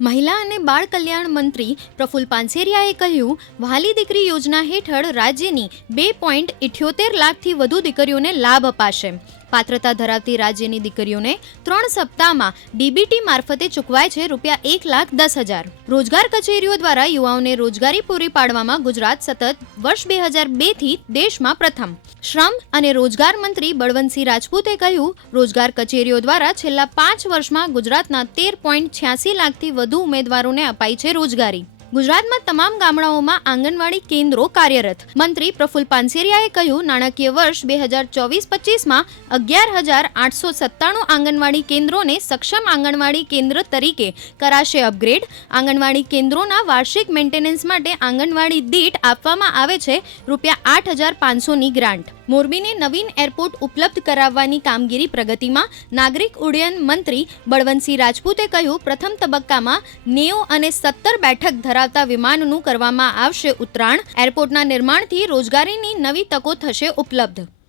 મહિલા અને બાળ કલ્યાણ મંત્રી પ્રફુલ પાનસેરિયાએ કહ્યું, વહાલી દીકરી યોજના હેઠળ રાજ્યની 2.78 લાખથી વધુ દીકરીઓને લાભ અપાશે. પાત્રતા ધરાવતી રાજ્યની દીકરીઓને 3 સપ્તાહમાં ડીબીટી મારફતે ચૂકવાય છે ₹1,10,000. રોજગાર કચેરીઓ દ્વારા યુવાઓને રોજગારી પૂરી પાડવામાં ગુજરાત સતત વર્ષ 2002થી દેશમાં પ્રથમ. શ્રમ અને રોજગાર મંત્રી બળવંતસિંહ રાજપૂતે કહ્યું, રોજગાર કચેરીઓ દ્વારા છેલ્લા 5 વર્ષમાં ગુજરાતના 13.86 લાખથી વધુ ઉમેદવારોને અપાઈ છે રોજગારી. ગુજરાતમાં તમામ ગામડાઓમાં આંગણવાડી કેન્દ્રો કાર્યરત. મંત્રી પ્રફુલ પાનસેરિયાએ કહ્યું, નાણાકીય વર્ષ 2024-25માં 11,897 આંગણવાડી કેન્દ્રોને સક્ષમ આંગણવાડી કેન્દ્ર તરીકે કરાશે અપગ્રેડ. આંગણવાડી કેન્દ્રોના વાર્ષિક મેન્ટેનન્સ માટે આંગણવાડી દીઠ આપવામાં આવે છે ₹8,500ની ગ્રાન્ટ. મોરબીને નવીન એરપોર્ટ ઉપલબ્ધ કરાવવાની કામગીરી પ્રગતિમાં. નાગરિક ઉડ્ડયન મંત્રી બળવંતસિંહ રાજપૂતે કહ્યું, પ્રથમ તબક્કામાં 90 અને 70 બેઠક ધરાવતા વિમાનનું કરવામાં આવશે ઉતરાણ. એરપોર્ટના નિર્માણથી રોજગારીની નવી તકો થશે ઉપલબ્ધ.